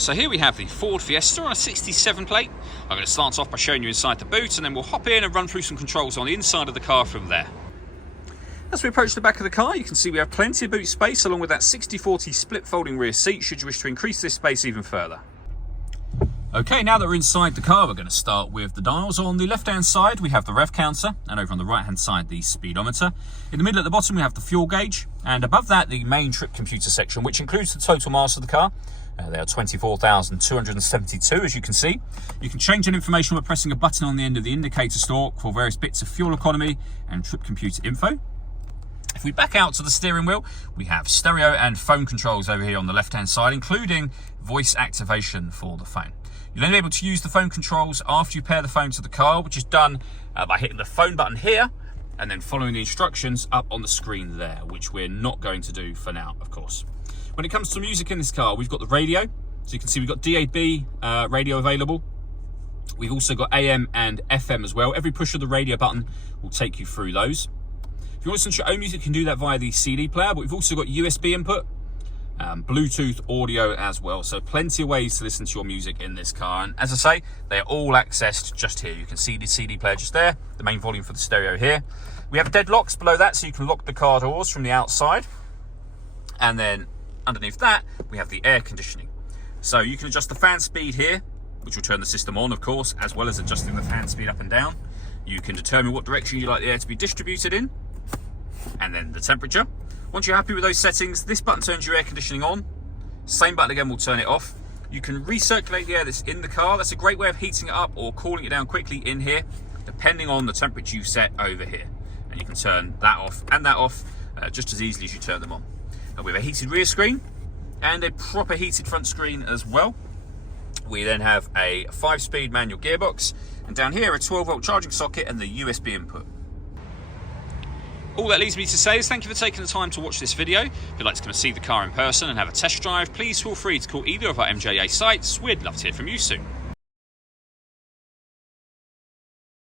So here we have the Ford Fiesta on a 67 plate. I'm going to start off by showing you inside the boot, and then we'll hop in and run through some controls on the inside of the car from there. As we approach the back of the car, you can see we have plenty of boot space along with that 60/40 split folding rear seat should you wish to increase this space even further. Okay, now that we're inside the car, we're going to start with the dials. On the left-hand side, we have the rev counter, and over on the right-hand side, the speedometer. In the middle at the bottom, we have the fuel gauge, and above that, the main trip computer section, which includes the total miles of the car. They are 24,272, as you can see. You can change that information by pressing a button on the end of the indicator stalk for various bits of fuel economy and trip computer info. If we back out to the steering wheel, we have stereo and phone controls over here on the left-hand side, including voice activation for the phone. You'll only be able to use the phone controls after you pair the phone to the car, which is done by hitting the phone button here and then following the instructions up on the screen there, which we're not going to do for now, of course. When it comes to music in this car, we've got the radio. So you can see we've got DAB radio available. We've also got AM and FM as well. Every push of the radio button will take you through those. If you want to listen to your own music, you can do that via the CD player, but we've also got USB input, Bluetooth audio as well. So plenty of ways to listen to your music in this car. And as I say, they're all accessed just here. You can see the CD player just there, the main volume for the stereo here. We have deadlocks below that, so you can lock the car doors from the outside. And then underneath that, we have the air conditioning. So you can adjust the fan speed here, which will turn the system on, of course, as well as adjusting the fan speed up and down. You can determine what direction you'd like the air to be distributed in, and then the temperature. Once you're happy with those settings, this button turns your air conditioning on. Same button again will turn it off. You can recirculate the air that's in the car. That's a great way of heating it up or cooling it down quickly in here, depending on the temperature you set over here. And you can turn that off and that off just as easily as you turn them on. We have a heated rear screen and a proper heated front screen as well. We then have a 5-speed manual gearbox, and down here a 12-volt charging socket and the USB input. All that leaves me to say is thank you for taking the time to watch this video. If you'd like to come and see the car in person and have a test drive, please feel free to call either of our MJA sites. We'd love to hear from you soon.